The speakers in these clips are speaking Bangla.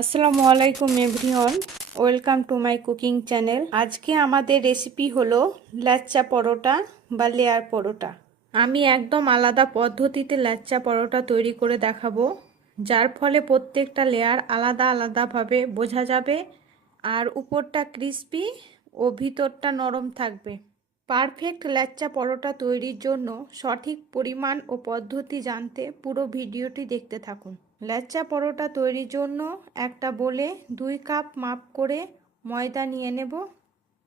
আসসালামু আলাইকুম everyone, welcome to my cooking channel. আজকে আমাদের রেসিপি হলো ল্যাচ্চা পরোটা বা লেয়ার পরোটা। আমি একদম আলাদা পদ্ধতিতে ল্যাচ্চা পরোটা তৈরি করে দেখাবো, যার ফলে প্রত্যেকটা লেয়ার আলাদা আলাদাভাবে বোঝা যাবে আর উপরটা ক্রিস্পি ও ভিতরটা নরম থাকবে। পারফেক্ট ল্যাচ্চা পরোটা তৈরির জন্য সঠিক পরিমাণ ও পদ্ধতি জানতে পুরো ভিডিওটি দেখতে থাকুন। ল্যাচ্চা পরোটা তৈরির জন্য একটা বোলে 2 কাপ মাপ করে ময়দা নিয়ে নেব।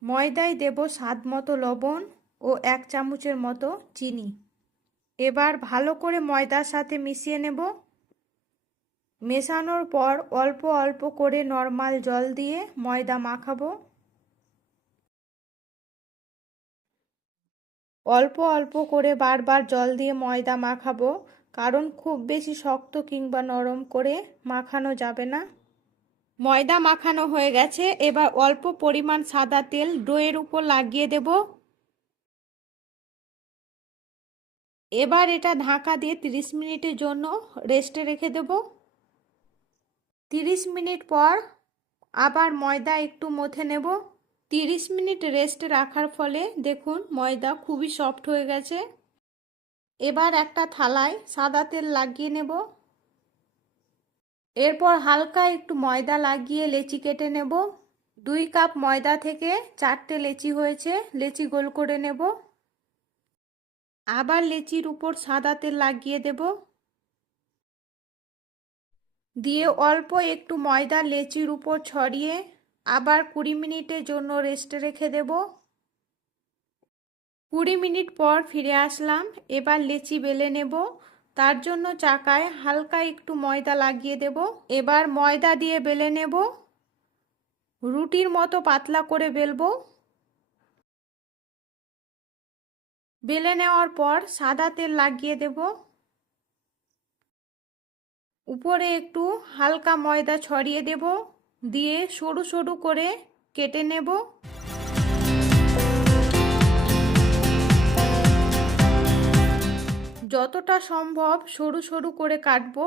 ময়দায় দেব স্বাদ মতো লবণ ও 1 চামচের মতো চিনি। এবার ভালো করে ময়দার সাথে মিশিয়ে নেব। মেশানোর পর অল্প অল্প করে নরমাল জল দিয়ে ময়দা মাখাবো। অল্প অল্প করে বারবার জল দিয়ে ময়দা মাখাবো, কারণ খুব বেশি শক্ত কিংবা নরম করে মাখানো যাবে না। ময়দা মাখানো হয়ে গেছে, এবার অল্প পরিমাণ সাদা তেল ডোয়ের উপর লাগিয়ে দেব। এবার এটা ঢাকা দিয়ে 30 মিনিটের জন্য রেস্টে রেখে দেব। 30 মিনিট পর আবার ময়দা একটু মথে নেব। 30 মিনিট রেস্টে রাখার ফলে দেখুন ময়দা খুবই সফট হয়ে গেছে। এবার একটা থালায় সাদা তেল লাগিয়ে নেব। এরপর হালকা একটু ময়দা লাগিয়ে লেচি কেটে নেব। 2 কাপ ময়দা থেকে 4টে লেচি হয়েছে, লেচি গোল করে নেব। আবার লেচির উপর সাদা তেল লাগিয়ে দেব, দিয়ে অল্প একটু ময়দা লেচির উপর ছড়িয়ে আবার 20 মিনিটের জন্য রেস্টে রেখে দেব। 20 মিনিট পর ফিরে আসলাম। এবার লেচি বেলে নেব, তার জন্য চাকায় হালকা একটু ময়দা লাগিয়ে দেব। এবার ময়দা দিয়ে বেলে নেব। রুটির মতো পাতলা করে বেলবো। বেলে নেওয়ার পর সাদা তেল লাগিয়ে দেব। উপরে একটু হালকা ময়দা ছড়িয়ে দেব, দিয়ে সরু সরু করে কেটে নেব। যতটা সম্ভব সরু সরু করে কাটবো,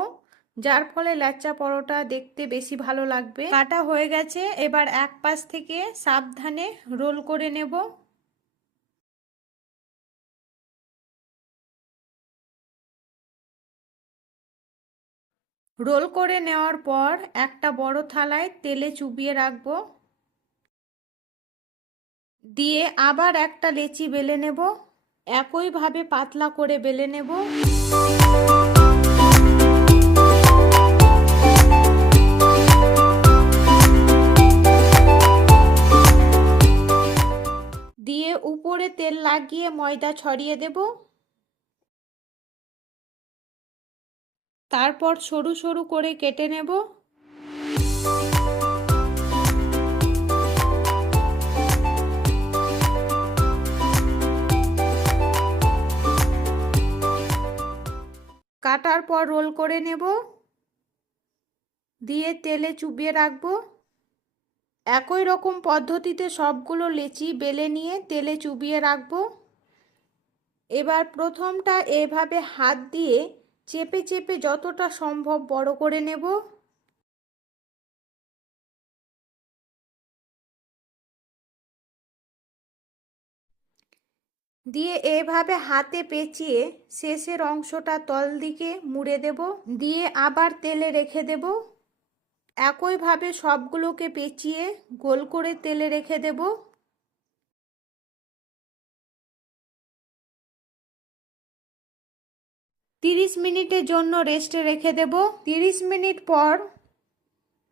যার ফলে ল্যাচ্চা পরোটা দেখতে বেশি ভালো লাগবে। কাটা হয়ে গেছে, এবার এক পাশ থেকে সাবধানে রোল করে নেব। রোল করে নেওয়ার পর একটা বড় থালায় তেলে চুবিয়ে রাখবো, দিয়ে আবার একটা লেচি বেলে নেব। একইভাবে পাতলা করে বেলে নেব। দিয়ে উপরে তেল লাগিয়ে ময়দা ছড়িয়ে দেব। তারপর সরু সরু করে কেটে নেব। কাটার পর রোল করে নেব, দিয়ে তেলে চুবিয়ে রাখবো। একই রকম পদ্ধতিতে সবগুলো লেচি বেলে নিয়ে তেলে চুবিয়ে রাখবো। এবার প্রথমটা এভাবে হাত দিয়ে চেপে চেপে যতটা সম্ভব বড় করে নেব। দিয়ে এভাবে হাতে পেঁচিয়ে শেষের অংশটা তল দিকে মুড়ে দেব, দিয়ে আবার তেলে রেখে দেব। একইভাবে সবগুলোকে পেঁচিয়ে গোল করে তেলে রেখে দেব। 30 মিনিটের জন্য রেস্টে রেখে দেব। 30 মিনিট পর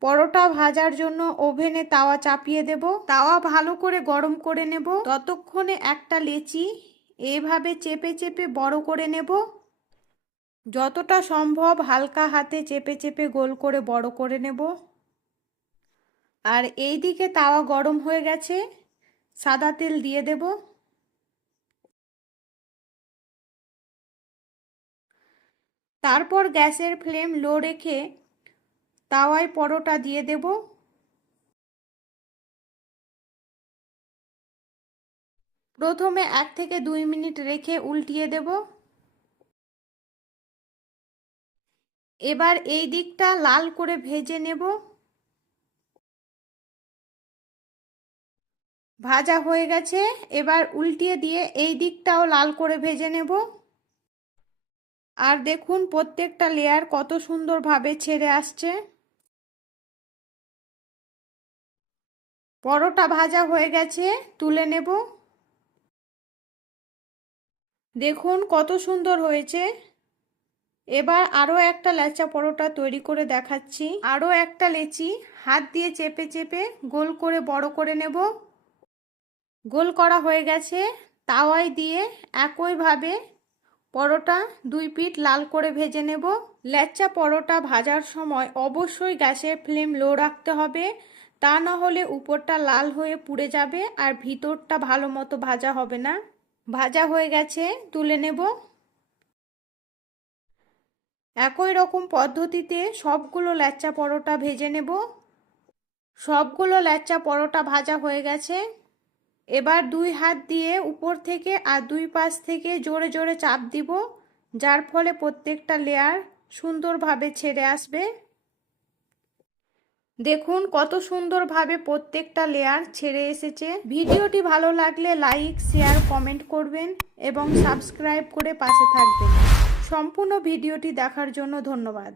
পরোটা ভাজার জন্য ওভেনে তাওয়া চাপিয়ে দেব। তাওয়া ভালো করে গরম করে নেব। ততক্ষণে একটা লেচি এভাবে চেপে চেপে বড় করে নেব। যতটা সম্ভব হালকা হাতে চেপে চেপে গোল করে বড় করে নেব। আর এই দিকে তাওয়া গরম হয়ে গেছে, সাদা তেল দিয়ে দেব। তারপর গ্যাসের ফ্লেম লো রেখে তাওয়ায় পরোটা দিয়ে দেব। প্রথমে 1 থেকে 2 মিনিট রেখে উল্টিয়ে দেব। এবার এই দিকটা লাল করে ভেজে নেব। ভাজা হয়ে গেছে, এবার উল্টিয়ে দিয়ে এই দিকটাও লাল করে ভেজে নেব। আর দেখুন প্রত্যেকটা লেয়ার কত সুন্দরভাবে ছেড়ে আসছে। পরোটা ভাজা হয়ে গেছে, তুলে নেব। দেখুন কত সুন্দর হয়েছে। এবার আরও একটা ল্যাচা পরোটা তৈরি করে দেখাচ্ছি। আরও একটা লেচি হাত দিয়ে চেপে চেপে গোল করে বড় করে নেব। গোল করা হয়ে গেছে, তাওয়ায় দিয়ে একইভাবে পরোটা দুই পিঠ লাল করে ভেজে নেব। ল্যাচা পরোটা ভাজার সময় অবশ্যই গ্যাসের ফ্লেম লো রাখতে হবে, তা না হলে উপরটা লাল হয়ে পুড়ে যাবে আর ভিতরটা ভালো মতো ভাজা হবে না। ভাজা হয়ে গেছে, তুলে নেব। একই রকম পদ্ধতিতে সবগুলো ল্যাচা পরোটা ভেজে নেব। সবগুলো ল্যাচা পরোটা ভাজা হয়ে গেছে। এবার দুই হাত দিয়ে উপর থেকে আর দুই পাশ থেকে জোরে জোরে চাপ দিব, যার ফলে প্রত্যেকটা লেয়ার সুন্দরভাবে ছেড়ে আসবে। দেখুন কত সুন্দরভাবে প্রত্যেকটা লেয়ার ছেড়ে এসেছে। ভিডিওটি ভালো লাগলে লাইক, শেয়ার, কমেন্ট করবেন এবং সাবস্ক্রাইব করে পাশে থাকবেন। সম্পূর্ণ ভিডিওটি দেখার জন্য ধন্যবাদ।